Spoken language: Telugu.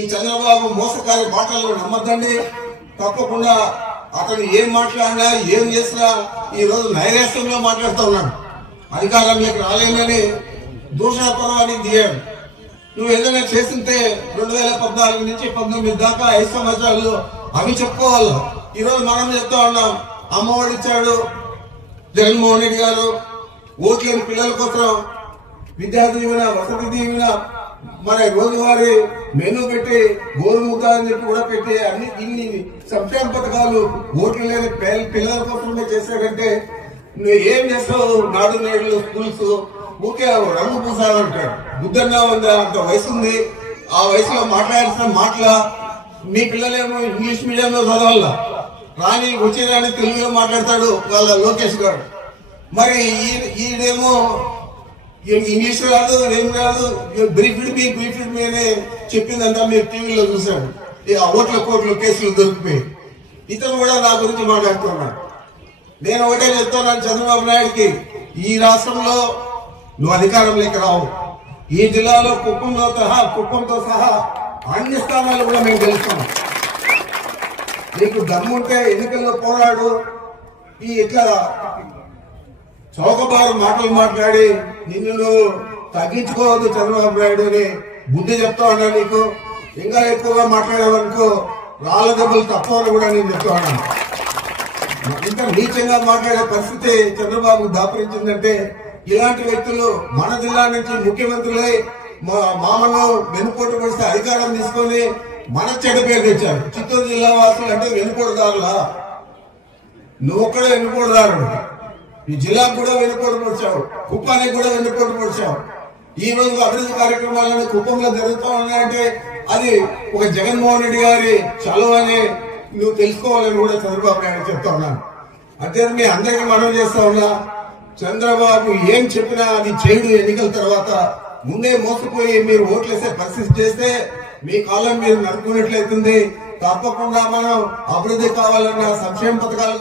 ఈ చంద్రబాబు మోసకారి మాటలు నమ్మద్దండి. తప్పకుండా అతను ఏం మాట్లాడినా ఏం చేసినా ఈ రోజు నైరాశ్యంలో మాట్లాడుతూ ఉన్నాడు. అధికారంలోకి రాలేనని దూషణపర్వాన్ని దిగాడు. నువ్వు ఏదైనా చేస్తుంటే 2014 నుంచి 19 దాకా 5 సంవత్సరాలు అవి చెప్పుకోవాలి. ఈ రోజు మనం చెప్తా ఉన్నాం, అమ్మఒడి ఇచ్చాడు జగన్మోహన్ రెడ్డి గారు, ఓట్లేని పిల్లల కోసం విద్యా దీవెన, వసతి దీవెన, మన రోజువారీ మెనూ పెట్టి గోరుముద్ద అని చెప్పి కూడా పెట్టి ఇన్ని సంక్షేమ పథకాలు ఓట్లు లేని పిల్లల కోసమే చేశాడంటే నువ్వు ఏం చేస్తావు? నాడు నేడు స్కూల్స్ ఊకే రంగు పూసాలంటాడు. బుద్ధన్నా ఉందా? అంత వయసు ఉంది, ఆ వయసులో మాట్లాడాల్సిన మాటల మీ పిల్లలేమో ఇంగ్లీష్ మీడియంలో చదవాల, రాని వచ్చేదాన్ని తెలుగులో మాట్లాడతాడు వాళ్ళ లోకేష్ గారు. మరి ఈడేమో ఇంగ్లీష్ రాదు, ఏం రాదు, బ్రీఫ్డ్ మీ అని చెప్పిందంతా మీరు టీవీలో చూశాడు. ఓట్ల కోట్ల కేసులు దొరికిపోయి ఇతను కూడా నా గురించి మాట్లాడుతున్నాడు. నేను ఒకటే చెప్తున్నాను చంద్రబాబు నాయుడికి, ఈ రాష్ట్రంలో నువ్వు అధికారంలోకి రావు. ఈ జిల్లాలో కుప్పంతో సహా అన్ని స్థానాలు కూడా మేము గెలుస్తాం. నీకు దమ్ముంటే ఎన్నికల్లో పోరాడు. ఈ ఇట్లా చౌకబారు మాటలు మాట్లాడి నిన్ను నువ్వు తగ్గించుకోవద్దు చంద్రబాబు నాయుడు అని బుద్ధి చెప్తా ఉన్నా. నీకు ఇంకా ఎక్కువగా మాట్లాడేవనుకో రాళ్ళ దెబ్బలు తప్పవని కూడా నేను చెప్తా ఉన్నాను. ఇంత నీచంగా మాట్లాడే పరిస్థితి చంద్రబాబు దాపరించిందంటే ఇలాంటి వ్యక్తులు మన జిల్లా నుంచి ముఖ్యమంత్రులై మామను వెనుపోటు పడితే అధికారం తీసుకొని మన చెడ్డ పేరు తెచ్చారు. చిత్తూరు జిల్లా వాసులు అంటే వెనుపోటుదారులా? నువ్వు ఒక్కడే వెనుపోటుదారుడు. ఈ జిల్లాకు కూడా వెనుపోటు పొడిచావు, కుప్పానికి కూడా వెనుపోటు పొడిచావు. ఈ రోజు అభివృద్ధి కార్యక్రమాలను కుప్పంలో జరుగుతూ ఉన్నాయంటే అది ఒక జగన్మోహన్ రెడ్డి గారి చలువ అని నువ్వు తెలుసుకోవాలని కూడా చంద్రబాబు నాయుడు చెప్తా ఉన్నాను. అంటే మీ అందరికీ మనం చేస్తా ఉన్నా, చంద్రబాబు ఏం చెప్పినా అది చేయడు. ఎన్నికల తర్వాత ముందే మోసపోయి మీరు ఓట్లేసే పరిస్థితి చేస్తే మీ కాలం మీరు నడుపుకున్నట్లయితుంది. తప్పకుండా మనం అభివృద్ధి కావాలన్న సంక్షేమ పథకాలు